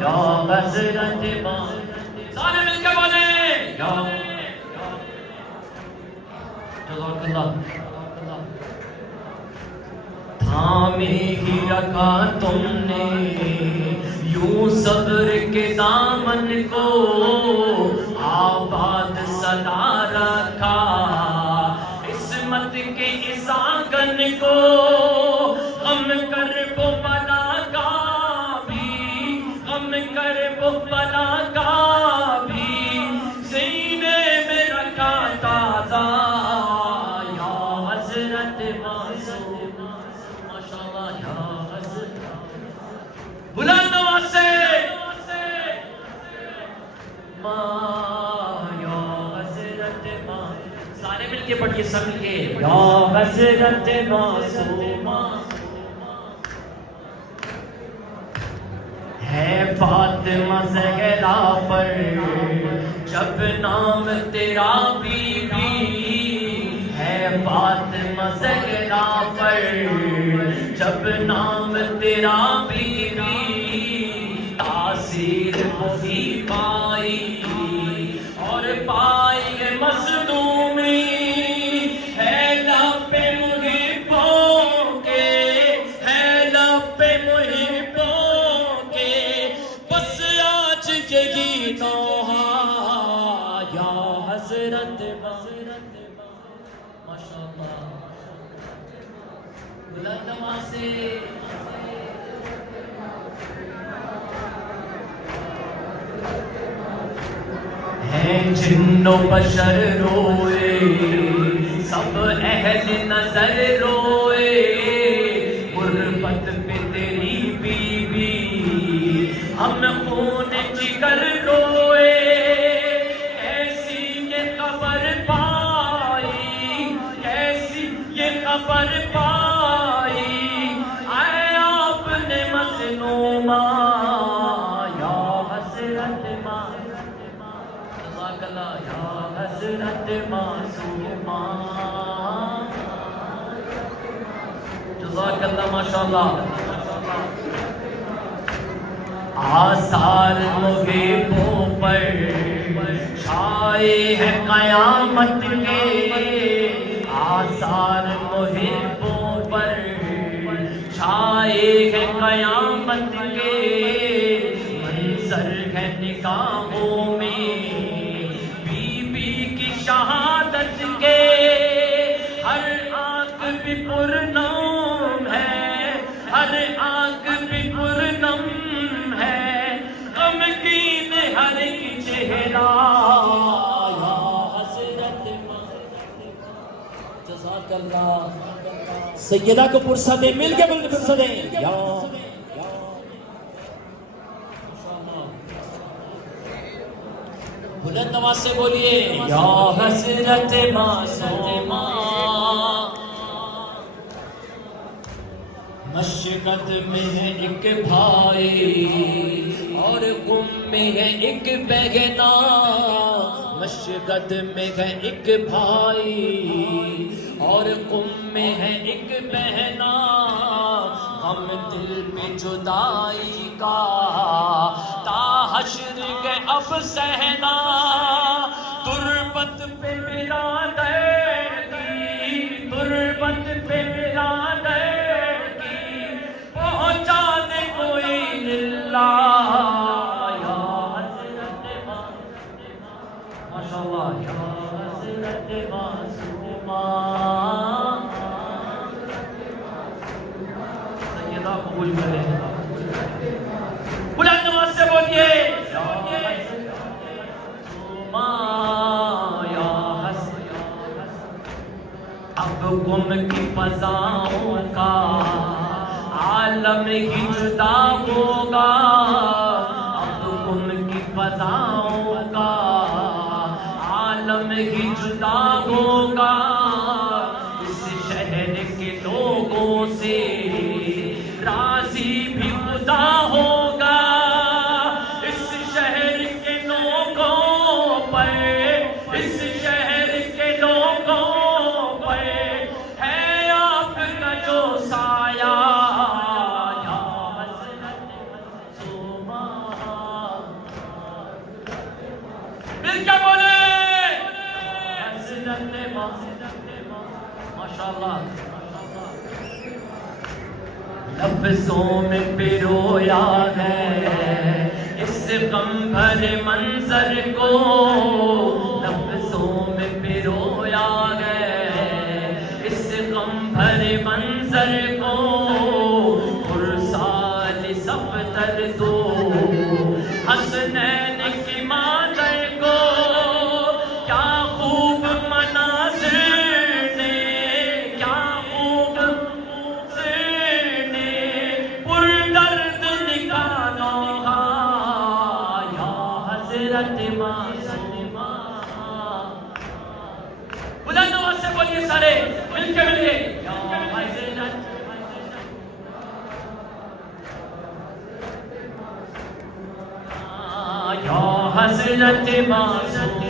یا حضرت ماں، سارے مل کے بولیں یا جزاک اللہ۔ تھامے ہی رکھا تم نے یوں صبر کے دامن کو، آباد سدا رکھا عصمت کے اس آنگن کو، غم کرب و بلا کا بھی، غم کرب و بلا کا بھی سینے میں رکھا تازہ، یا حضرت معصوم، ماشاءاللہ یا حضرت بلند آواز سے ماں، یا حضرت ماں، سارے مل کے پڑھیے سب مل کے یا حضرت معصومہ، ہے فاطمہ زہرا پر جب نام تیرا بی بی، ہے فاطمہ زہرا پر جب نام تیرا بی بی، تاثیر وہی پائی اور پائی ہے مظلومی، ہے لب محبوں کے، ہے لب محبوں کے، بس آج یہی نوحہ، یا حضرت ماشاءاللہ بلند آواز سے ہیں جن و بشر روئے، سب اہل نظر روئے، غربت پہ تیری بیوی ہم خون جگر روئے، ایسی یہ خبر پائی، ایسی یہ خبر پائی، آئے آپ نے مظلومہ، یا حضرت ماں، جزاک اللہ یا حضرت معصومہ، جزاک اللہ ماشاءاللہ۔ آثار محبوں پر چھائے ہیں قیامت کے، آثار محبوں پر چھائے ہیں قیامت کے، منظر ہے نگاہوں میں بی بی کی شہادت کے، ہر آنکھ بھی پرنام ہے، ہر آنکھ بھی پرنم ہے، غمگین ہر ایک چہرہ، یا حضرت جزاک اللہ۔ سیدہ کو پرسہ دیں، مل کے پرسہ دیں یا بلند آواز سے بولیے یا حضرت معصومہ، مشرق میں ہے ایک بھائی اور قم میں ہے ایک بہنا، مشرق میں ہے ایک بھائی اور قم میں ہے ایک بہنا، ہم دل پہ جدائی کا تا حشر کے اب سہنا، تربت پہ میرا درد کی، تربت پہ میرا درد کی پہنچا دے کوئی للہ، یا حضرت ماشاءاللہ یا حضرت معصومہ، سیدہ قبول کریں، بلند آواز سے بولیے یا اب گم کی فضاؤں کا عالم ہی جدا ہوگا، اب گم کی فضاؤں کا عالم ہی جدا ہوگا، اس شہر کے لوگوں سے راضی بھی خدا ہوگا، اس شہر کے لوگوں پر، اس شہر کے لوگوں پر ہے آپ کا جو سایہ، یا حضرت ماشاءاللہ. لفظوں میں پرویا ہے اس غم بھرے منظر کو، لفظوں میں پرویا ہے اس غم بھرے منظر کو، پرسال سفتر دو حسنین کی مادر کو، کیا خوب مناظر نے، کیا خوب مناظر نے پر درد نکالا یا حضرت معصومہ. بلند آواز سے بولیے سارے مل کے ملیے یا حضرت، یا حضرت معصومہ.